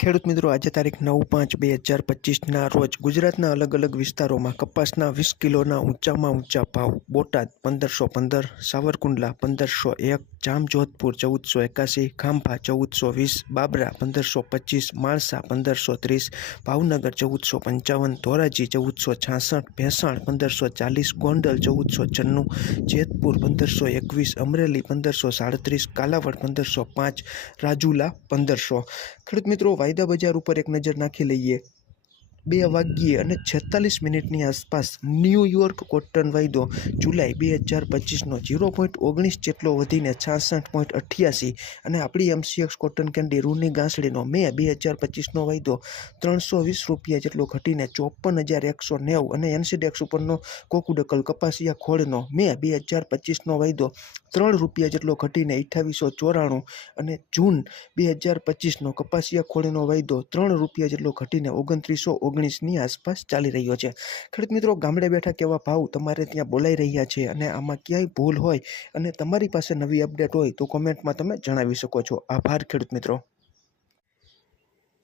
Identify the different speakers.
Speaker 1: ખેડૂત મિત્રો, આજે તારીખ નવ પાંચ બે હજાર પચીસના રોજ ગુજરાતના અલગ અલગ વિસ્તારોમાં કપાસના વીસ કિલોના ઊંચામાં ઊંચા ભાવ. બોટાદ પંદરસો પંદર, સાવરકુંડલા પંદરસો એક, જામજોધપુર ચૌદસો એકાસી ખાંભા ચૌદસો વીસ, બાબરા પંદરસો પચીસ, માણસા પંદરસો ત્રીસ, ભાવનગર ચૌદસો પંચાવન, ધોરાજી ચૌદસો છાસઠ, ભેંસાણ પંદરસો ચાલીસ, ગોંડલ ચૌદસો છન્નું, જેતપુર પંદરસો એકવીસ, અમરેલી પંદરસો સાડત્રીસ, કાલાવડ પંદરસો પાંચ, રાજુલા પંદરસો. ખેડૂત મિત્રો વાયદા બજાર ઉપર એક નજર નાખી લઈએ. બે વાગ્યે અને છેતાલીસ મિનિટની આસપાસ ન્યૂયોર્ક કોટન વાયદો જુલાઈ બે હજાર પચીસનો ઝીરો પોઈન્ટ ઓગણીસ જેટલો વધીને છાસઠ પોઈન્ટ અઠ્યાસી અને આપણી એમસીએક્સ કોટન કેન્ડી રૂની ગાંસડીનો મે બે હજાર પચીસનો વાયદો ત્રણસો વીસ રૂપિયા જેટલો ઘટીને ચોપન હજાર એકસો નેવું અને એનસીડેક્સ ઉપરનો કોકુડકલ કપાસિયા ખોળનો મે બે હજાર પચીસનો વાયદો ત્રણ રૂપિયા જેટલો ઘટીને અઠ્ઠાવીસો ચોરાણું અને જૂન બે હજાર પચીસનો કપાસિયા ખોળનો વાયદો ત્રણ રૂપિયા જેટલો ઘટીને ઓગણત્રીસો ઓગણીસની આસપાસ ચાલી રહ્યો છે. ખેડૂત મિત્રો, ગામડે બેઠા કેવા ભાવ તમારે ત્યાં બોલાઈ રહ્યા છે અને આમાં ક્યાંય ભૂલ હોય અને તમારી પાસે નવી અપડેટ હોય તો કોમેન્ટમાં તમે જણાવી શકો છો. આભાર ખેડૂત મિત્રો.